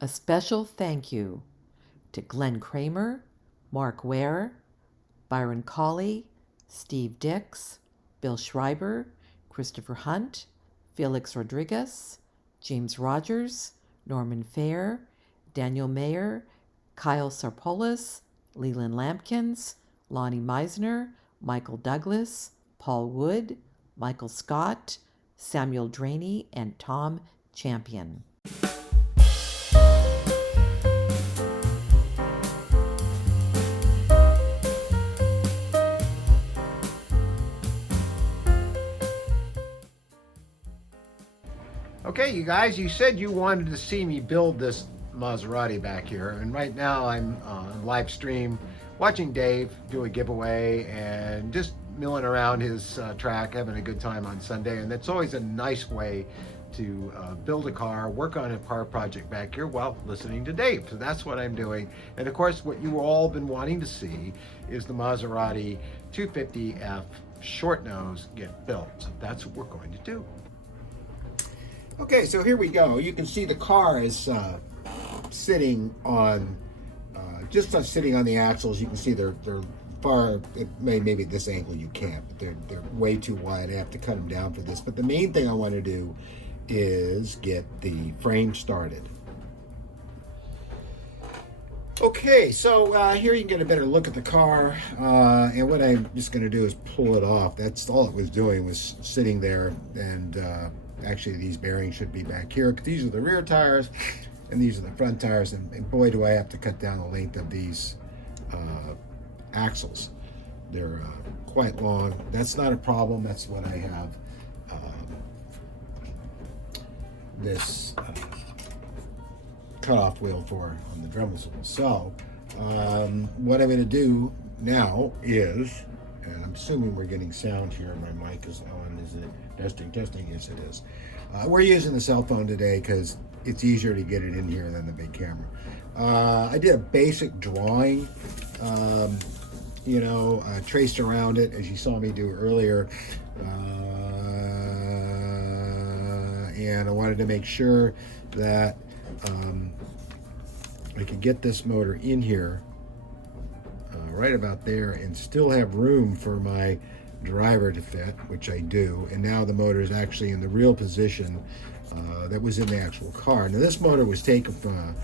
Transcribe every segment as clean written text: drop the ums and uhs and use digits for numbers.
A special thank you to Glenn Kramer, Mark Ware, Byron Colley, Steve Dix, Bill Schreiber, Christopher Hunt, Felix Rodriguez, James Rogers, Norman Fair, Daniel Mayer, Kyle Sarpolis, Leland Lampkins, Lonnie Meisner, Michael Douglas, Paul Wood, Michael Scott, Samuel Draney, and Tom Champion. Okay, you guys, you said you wanted to see me build this Maserati back here, and right now I'm on live stream watching Dave do a giveaway and just milling around his track, having a good time on Sunday. And that's always a nice way to build a car, work on a car project back here while listening to Dave. So that's what I'm doing. And of course, what you all been wanting to see is the Maserati 250F short nose get built. So that's what we're going to do. Okay, so here we go. You can see the car is sitting on, sitting on the axles. You can see they're far, maybe at this angle you can't, but they're way too wide. I have to cut them down for this. But the main thing I want to do is get the frame started. Okay, so here you can get a better look at the car, and what I'm just going to do is pull it off. That's all it was doing, was sitting there, and actually these bearings should be back here, because these are the rear tires and these are the front tires, and boy do I have to cut down the length of these axles. They're quite long. That's not a problem. That's what I have this cutoff wheel for on the Dremel tool. So what I'm going to do now is, and I'm assuming we're getting sound here, my mic is on, is it testing? Yes it is. We're using the cell phone today because it's easier to get it in here than the big camera. I did a basic drawing, traced around it as you saw me do earlier, and I wanted to make sure that I could get this motor in here right about there and still have room for my driver to fit, which I do. And now the motor is actually in the real position that was in the actual car. Now this motor was taken from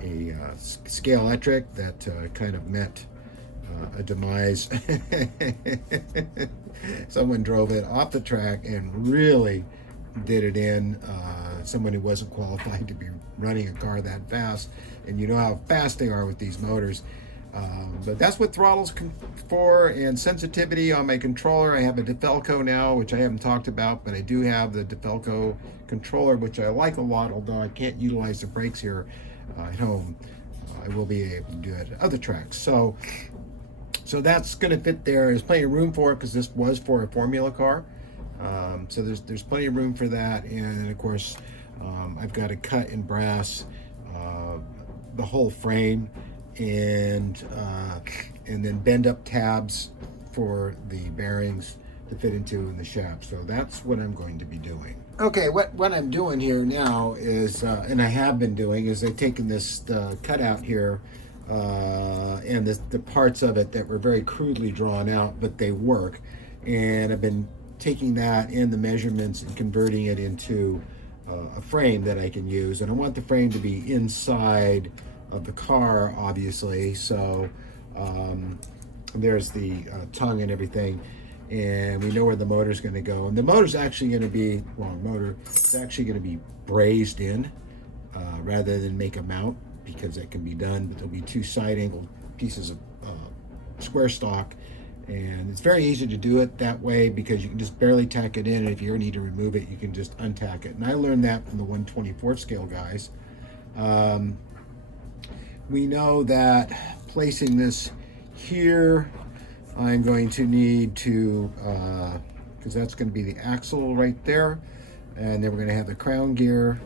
a scale electric that kind of met a demise. Someone drove it off the track and really did it in. Someone who wasn't qualified to be running a car that fast, and you know how fast they are with these motors. But that's what throttle's for, and sensitivity on my controller. I have a DeFelco now, which I haven't talked about, but I do have the DeFelco controller, which I like a lot, although I can't utilize the brakes here at home. I will be able to do it at other tracks. So that's going to fit there. There's plenty of room for it because this was for a Formula car. So there's plenty of room for that, and of course I've got to cut in brass the whole frame, and then bend up tabs for the bearings to fit into in the shaft. So that's what I'm going to be doing. Okay, what I'm doing here now is, and I have been doing, is I've taken this cutout here and the parts of it that were very crudely drawn out, but they work, and I've been taking that and the measurements and converting it into a frame that I can use. And I want the frame to be inside of the car, obviously. So there's the tongue and everything, and we know where the motor's going to go. And the motor's actually going to be, it's actually going to be brazed in rather than make a mount, because that can be done, but there'll be two side angle pieces of square stock. And it's very easy to do it that way because you can just barely tack it in, and if you need to remove it, you can just untack it. And I learned that from the 1/24 scale guys. We know that placing this here, I'm going to need to, because that's going to be the axle right there, and then we're going to have the crown gear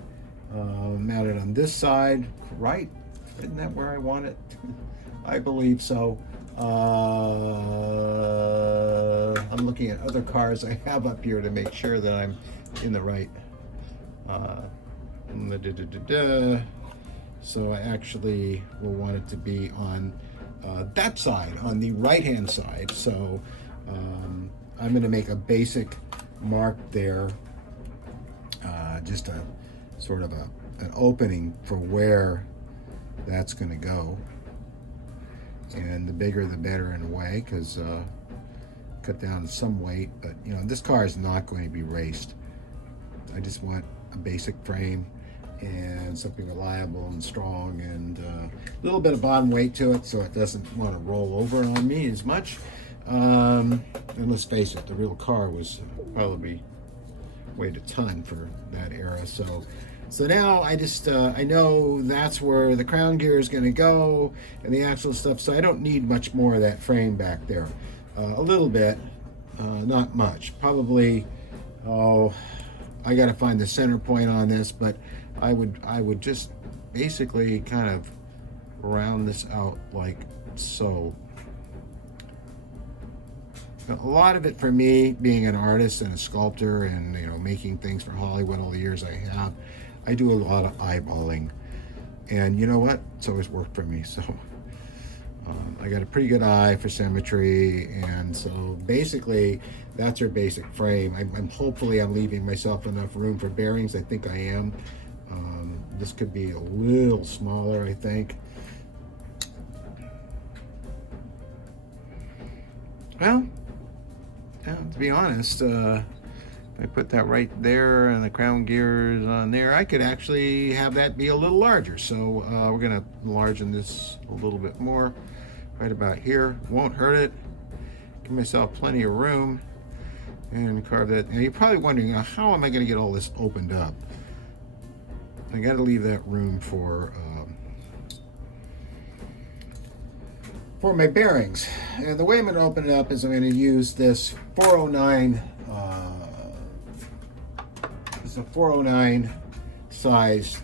mounted on this side, right? Isn't that where I want it? I believe so. I'm looking at other cars I have up here to make sure that I'm in the right So I actually will want it to be on that side, on the right hand side. So I'm going to make a basic mark there, just a sort of an opening for where that's going to go. And the bigger the better in a way, because cut down some weight. But you know, this car is not going to be raced. I just want a basic frame and something reliable and strong, and a little bit of bottom weight to it so it doesn't want to roll over on me as much. And let's face it, the real car was probably weighed a ton for that era. So now I just I know that's where the crown gear is going to go and the axle stuff. So I don't need much more of that frame back there. A little bit, not much. Probably, oh, I got to find the center point on this, but I would just basically kind of round this out like so. A lot of it for me, being an artist and a sculptor, and you know, making things for Hollywood all the years I have, I do a lot of eyeballing, and you know what? It's always worked for me. So I got a pretty good eye for symmetry, and so basically that's our basic frame. Hopefully I'm leaving myself enough room for bearings. I think I am. This could be a little smaller, I think. Well, yeah, to be honest, if I put that right there and the crown gears on there, I could actually have that be a little larger. So we're going to enlarge this a little bit more, right about here. Won't hurt it. Give myself plenty of room and carve that. And you're probably wondering, how am I going to get all this opened up? I got to leave that room for my bearings. And the way I'm going to open it up is I'm going to use this 409. It's a 409 size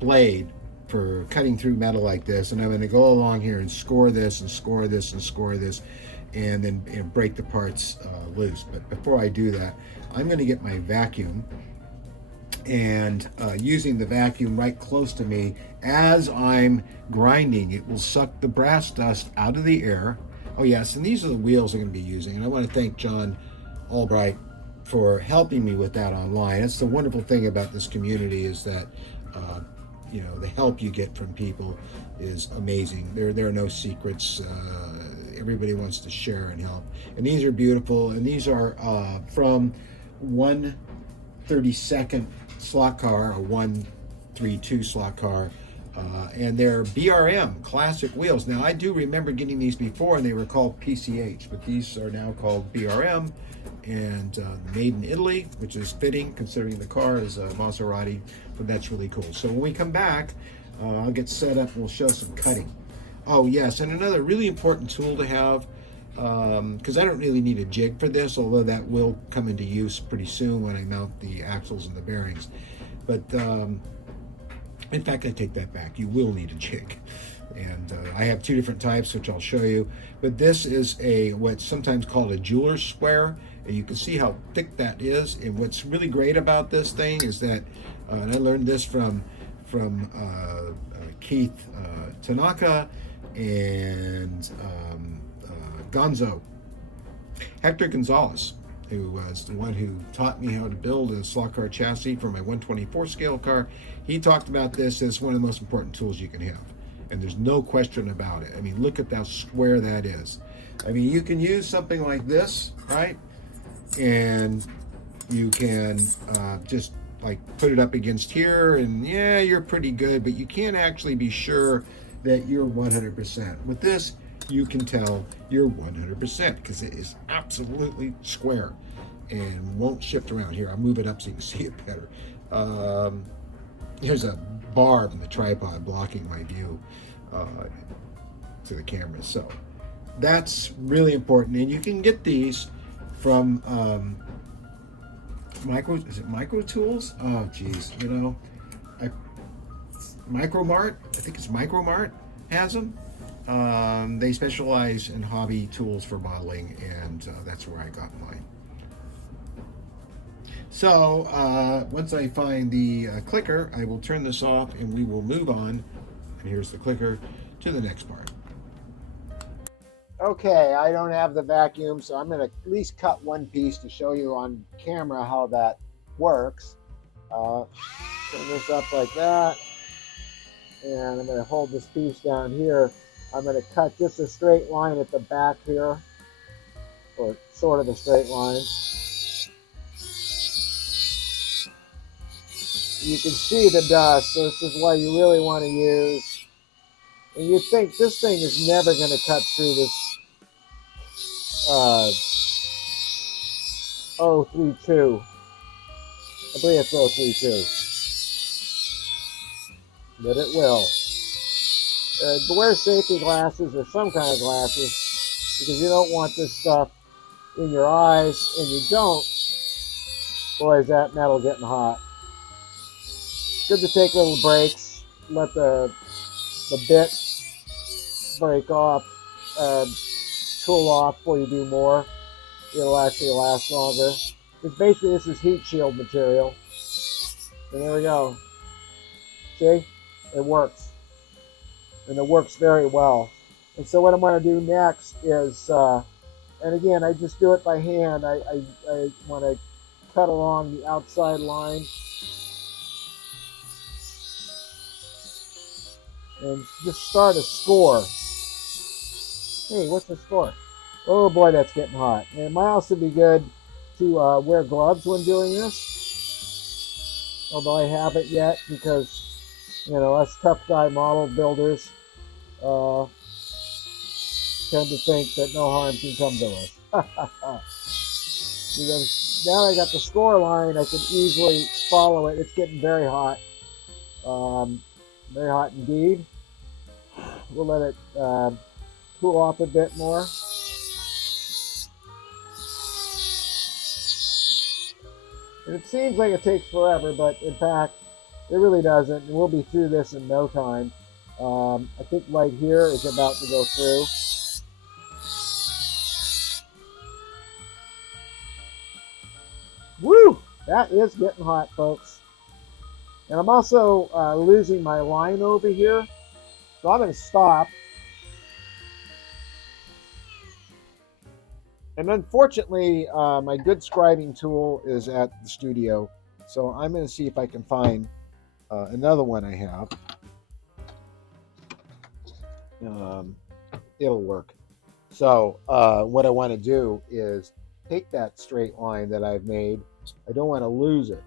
blade for cutting through metal like this, and I'm going to go along here and score this and score this and score this, and then break the parts loose. But before I do that, I'm going to get my vacuum, and using the vacuum right close to me as I'm grinding, it will suck the brass dust out of the air. Oh yes, and these are the wheels I'm going to be using, and I want to thank John Albright for helping me with that online. That's the wonderful thing about this community, is that you know, the help you get from people is amazing. There are no secrets. Everybody wants to share and help, and these are beautiful. And these are from 1/32 slot car, a 132 slot car, and they're BRM classic wheels. Now I do remember getting these before, and they were called PCH, but these are now called BRM, and made in Italy, which is fitting considering the car is a Maserati. But that's really cool. So when we come back, I'll get set up and we'll show some cutting. Oh yes, and another really important tool to have, because I don't really need a jig for this, although that will come into use pretty soon when I mount the axles and the bearings. But in fact, I take that back. You will need a jig. And I have two different types, which I'll show you. But this is what's sometimes called a jeweler's square. And you can see how thick that is. And what's really great about this thing is that, and I learned this from Keith Tanaka and Gonzo, Hector Gonzalez, who was the one who taught me how to build a slot car chassis for my 124 scale car. He talked about this as one of the most important tools you can have. And there's no question about it. I mean, look at how square that is. I mean, you can use something like this, right? And you can just like put it up against here, and yeah, you're pretty good, but you can't actually be sure that you're 100%. With this, you can tell you're 100% because it is absolutely square and won't shift around. Here, I'll move it up so you can see it better. There's a bar in the tripod blocking my view to the camera. So that's really important. And you can get these from Micro Tools? Oh, geez, you know, Micromart, I think it's Micromart has them. They specialize in hobby tools for modeling, and that's where I got mine. So once I find the clicker, I will turn this off and we will move on. And here's the clicker to the next part. Okay, I don't have the vacuum, so I'm going to at least cut one piece to show you on camera how that works. Turn this up like that, and I'm going to hold this piece down here. I'm going to cut just a straight line at the back here, or sort of a straight line. You can see the dust, so this is why you really want to use. And you'd think this thing is never going to cut through this 032. I believe it's 032. But it will. But wear safety glasses or some kind of glasses because you don't want this stuff in your eyes, and you don't. Boy, is that metal getting hot. Good to take little breaks, let the bit break off, cool off before you do more. It'll actually last longer. Because basically this is heat shield material. And there we go. See? It works. And it works very well. And so what I'm going to do next is, and again, I just do it by hand. I want to cut along the outside line and just start a score. Hey, what's the score? Oh boy, that's getting hot. And it might also be good to wear gloves when doing this, although I haven't yet because, you know, us tough guy model builders tend to think that no harm can come to us. Because now I got the score line, I can easily follow it. It's getting very hot. Very hot indeed. We'll let it cool off a bit more. And it seems like it takes forever, but in fact, it really doesn't. And we'll be through this in no time. I think right here is about to go through. Woo! That is getting hot, folks. And I'm also losing my line over here. So I'm going to stop. And unfortunately, my good scribing tool is at the studio. So I'm going to see if I can find another one I have. It'll work. So what I want to do is take that straight line that I've made. I don't want to lose it.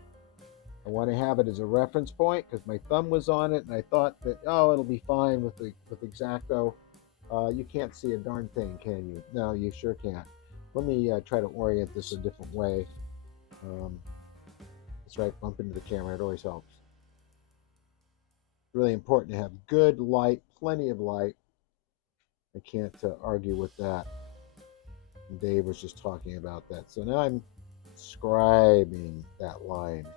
I want to have it as a reference point because my thumb was on it and I thought that, oh, it'll be fine with X-Acto. You can't see a darn thing, can you? No, you sure can't. Let me try to orient this a different way. That's right, bump into the camera, it always helps. It's really important to have good light, plenty of light. I can't argue with that. And Dave was just talking about that. So now I'm scribing that line.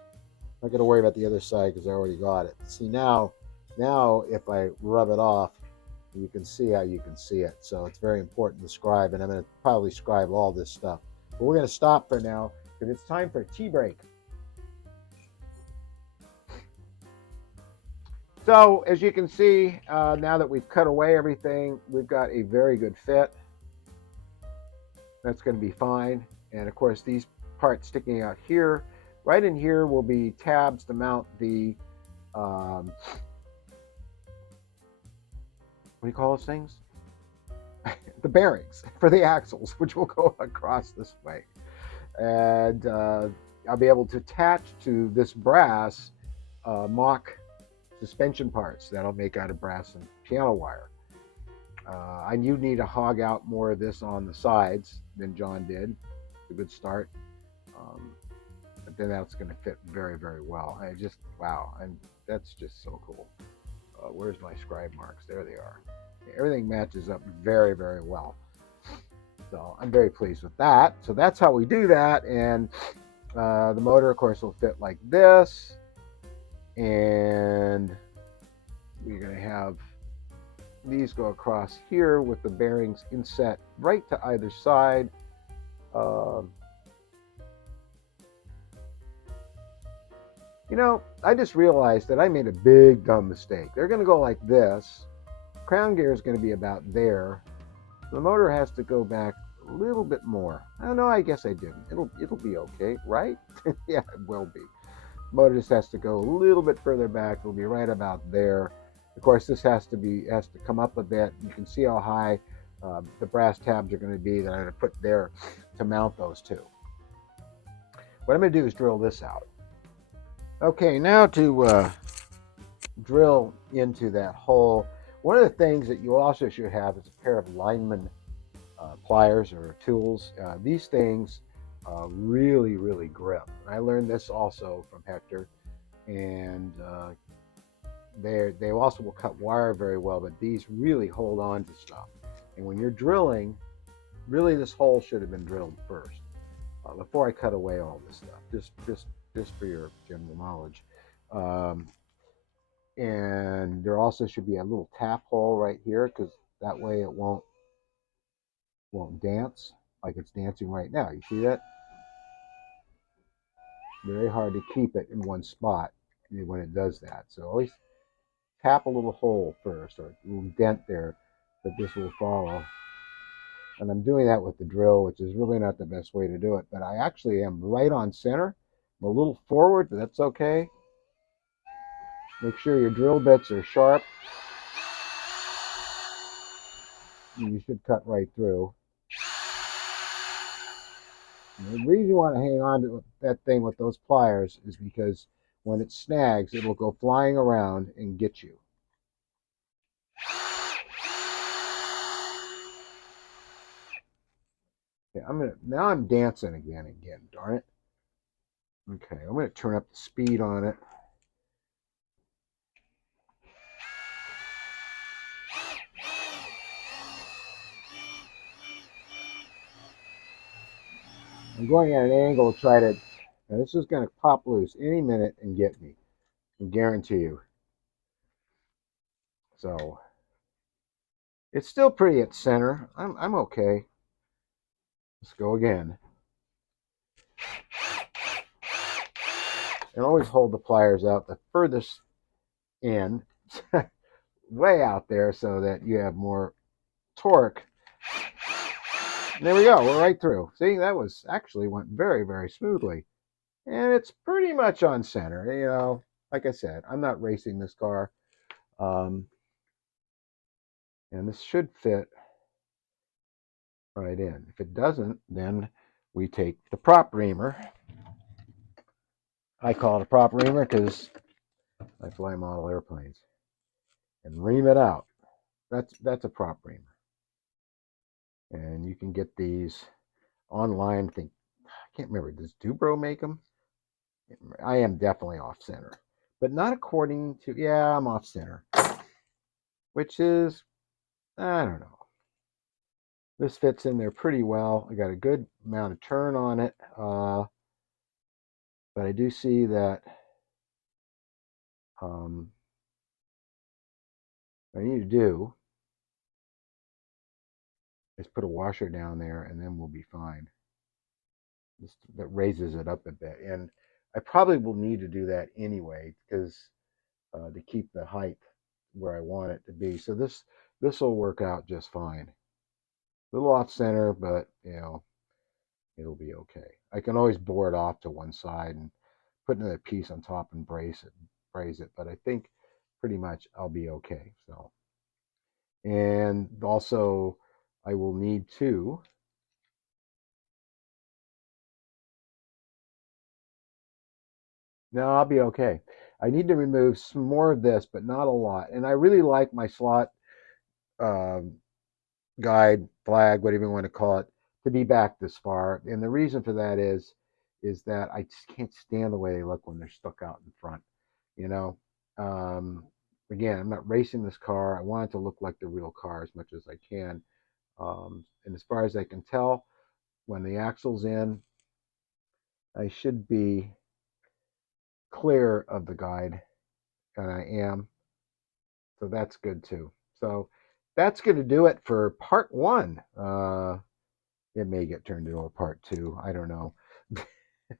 I'm not going to worry about the other side because I already got it. See, now if I rub it off, you can see how you can see it. So it's very important to scribe, and I'm going to probably scribe all this stuff. But we're going to stop for now because it's time for a tea break. So as you can see, now that we've cut away everything, we've got a very good fit. That's going to be fine. And of course, these parts sticking out here, right in here will be tabs to mount the, what do you call those things? The bearings for the axles, which will go across this way. And I'll be able to attach to this brass mock suspension parts that I'll make out of brass and piano wire. I do need to hog out more of this on the sides than John did. It's a good start. But then that's going to fit very, very well. Wow, and that's just so cool. Where's my scribe marks? There they are. Everything matches up very, very well. So I'm very pleased with that. So that's how we do that. And the motor, of course, will fit like this. And we're going to have these go across here with the bearings inset right to either side. I just realized that I made a big dumb mistake. They're going to go like this. Crown gear is going to be about there. The motor has to go back a little bit more. I don't know. I guess I didn't. It'll be okay, right? Yeah, it will be. Motor just has to go a little bit further back. It'll be right about there. Of course, this has to come up a bit. You can see how high the brass tabs are going to be that I'm going to put there to mount those two. What I'm going to do is drill this out. Okay, now to drill into that hole. One of the things that you also should have is a pair of lineman pliers or tools. These things really, really grip. I learned this also from Hector, and they also will cut wire very well, but these really hold on to stuff. And when you're drilling, really this hole should have been drilled first before I cut away all this stuff. Just for your general knowledge. Um, and there also should be a little tap hole right here because that way it won't dance like it's dancing right now. You see that? Very hard to keep it in one spot when it does that. So always tap a little hole first or a little dent there that this will follow. And I'm doing that with the drill, which is really not the best way to do it. But I actually am right on center. I'm a little forward, but that's okay. Make sure your drill bits are sharp. You should cut right through. And the reason you want to hang on to that thing with those pliers is because when it snags, it'll go flying around and get you. Okay, now I'm dancing again, darn it. Okay, I'm gonna turn up the speed on it. I'm going at an angle to try to. Now this is gonna pop loose any minute and get me. I guarantee you. So it's still pretty at center. I'm okay. Let's go again. And always hold the pliers out the furthest end, way out there, so that you have more torque. And there we go. We're right through. See, that was actually went very, very smoothly. And it's pretty much on center. Like I said, I'm not racing this car. Um, and this should fit right in. If it doesn't, then we take the prop reamer. I call it a prop reamer because I fly model airplanes, and ream it out. That's a prop reamer. And you can get these online. I think I can't remember. Does Dubro make them? I am definitely off center, but not according to. Yeah, I'm off center, which is I don't know. This fits in there pretty well. I got a good amount of turn on it, but I do see that what I need to do is put a washer down there, and then we'll be fine. That raises it up a bit, and I probably will need to do that anyway because to keep the height where I want it to be. So this will work out just fine. A little off center, but it'll be okay. I can always bore it off to one side and put another piece on top and braze it. But I think pretty much I'll be okay. So, and also I will need to. No, I'll be okay. I need to remove some more of this, but not a lot. And I really like my slot um, guide, flag, whatever you want to call it, to be back this far. And the reason for that is that I just can't stand the way they look when they're stuck out in front. You know, um, again, I'm not racing this car. I want it to look like the real car as much as I can. And as far as I can tell, when the axle's in, I should be clear of the guide, and I am. So that's good too. So that's going to do it for part one. It may get turned into a part two. I don't know.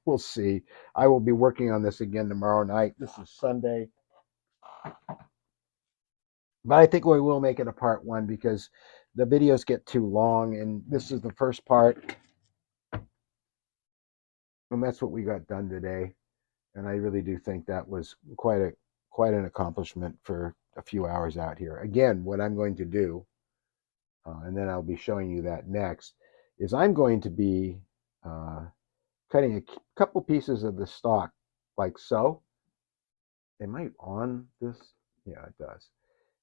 We'll see. I will be working on this again tomorrow night. This is Sunday. But I think we will make it a part one because the videos get too long, and this is the first part, and that's what we got done today. And I really do think that was quite an accomplishment for a few hours out here. Again, what I'm going to do, and then I'll be showing you that next, is I'm going to be uh, cutting a couple pieces of the stock like so. Am I on this? Yeah, it does.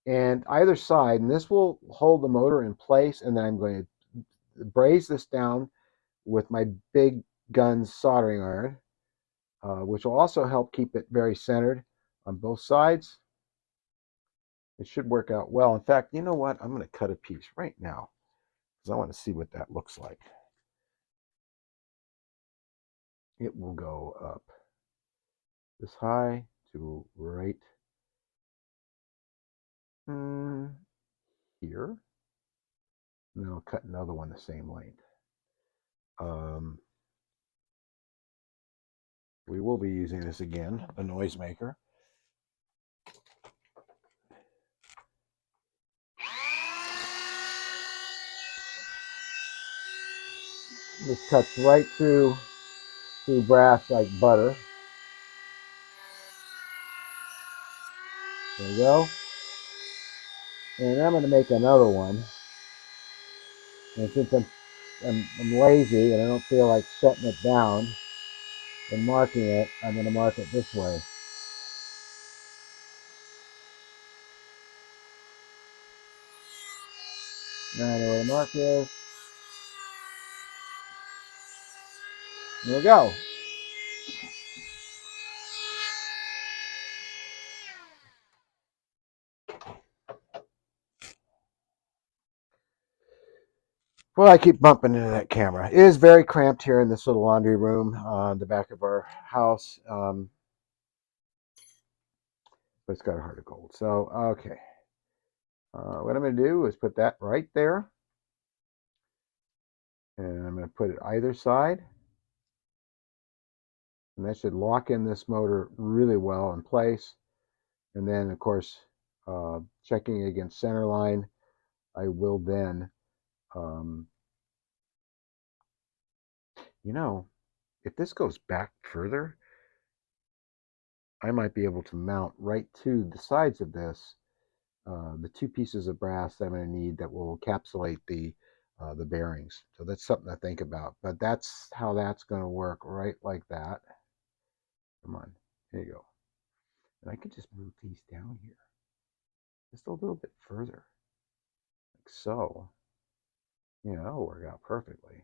And either side, and this will hold the motor in place, and then I'm going to braze this down with my big guns soldering iron, which will also help keep it very centered on both sides. It should work out well. In fact, you know what? I'm going to cut a piece right now because I want to see what that looks like. It will go up this high to right here. And then I'll cut another one the same length. We will be using this again, a noisemaker. This cuts right through brass like butter. There we go. And I'm going to make another one. And since I'm lazy and I don't feel like setting it down and marking it, I'm going to mark it this way. Now I know where the mark is. There we go. Well, I keep bumping into that camera. It is very cramped here in this little laundry room on the back of our house. But it's got a heart of gold. So, okay. What I'm going to do is put that right there. And I'm going to put it either side. And that should lock in this motor really well in place. And then, of course, checking against center line, I will then, you know, if this goes back further, I might be able to mount right to the sides of this the two pieces of brass that I'm going to need that will encapsulate the bearings. So that's something to think about. But that's how that's going to work, right like that. Come on, here you go. And I could just move these down here just a little bit further, like so. You know, it'll work out perfectly.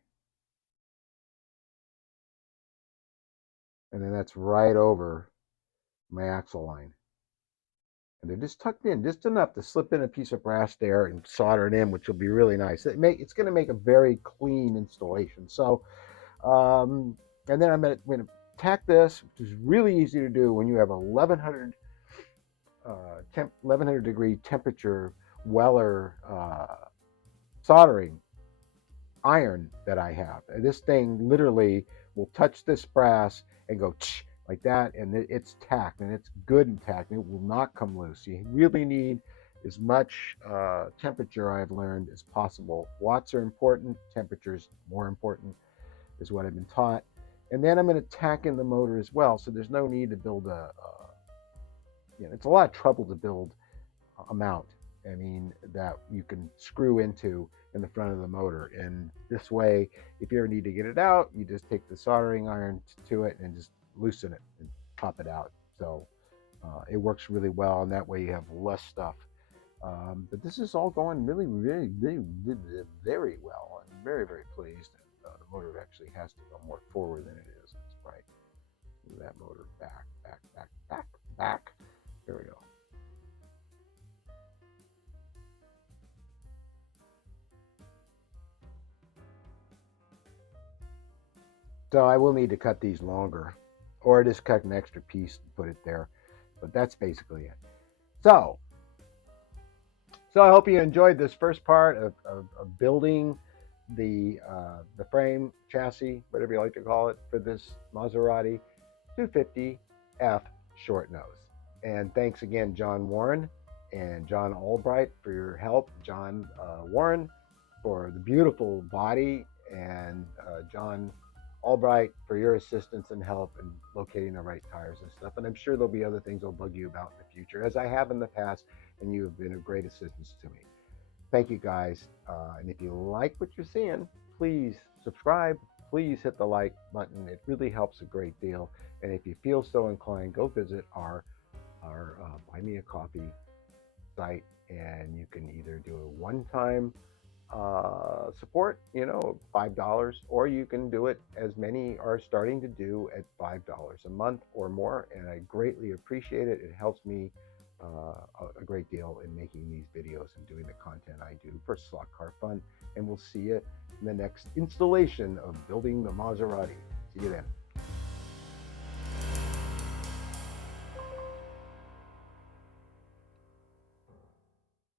And then that's right over my axle line. And they're just tucked in just enough to slip in a piece of brass there and solder it in, which will be really nice. It's going to make a very clean installation. So, and then I'm going to tack this, which is really easy to do when you have 1100 degree temperature Weller soldering iron that I have. And this thing literally will touch this brass and go like that, and it's tacked, and it's good and tacked, and it will not come loose. You really need as much temperature, I've learned, as possible. Watts are important, temperatures more important, is what I've been taught. And then I'm going to tack in the motor as well, so there's no need to build it's a lot of trouble to build a mount. I mean, that you can screw into in the front of the motor. And this way, if you ever need to get it out, you just take the soldering iron to it and just loosen it and pop it out. So it works really well, and that way you have less stuff. But this is all going really, really, really, really very well. I'm very, very pleased. The motor actually has to go more forward than it is. That's right. Move that motor back, back, back, back, back. There we go. So I will need to cut these longer, or just cut an extra piece and put it there. But that's basically it. So I hope you enjoyed this first part of building the frame chassis, whatever you like to call it, for this Maserati 250F short nose. And thanks again, John Warren and John Albright, for your help. John Warren for the beautiful body, and John Albright for your assistance and help in locating the right tires and stuff. And I'm sure there'll be other things I'll bug you about in the future, as I have in the past, and you have been of great assistance to me. Thank you guys. And if you like what you're seeing, please subscribe. Please hit the like button. It really helps a great deal. And if you feel so inclined, go visit our Buy Me a Coffee site, and you can either do a one-time support, $5, or you can do it, as many are starting to do, at $5 a month or more. And I greatly appreciate it. It helps me a great deal in making these videos and doing the content I do for Slot Car Fun. And we'll see you in the next installation of building the Maserati. See you then.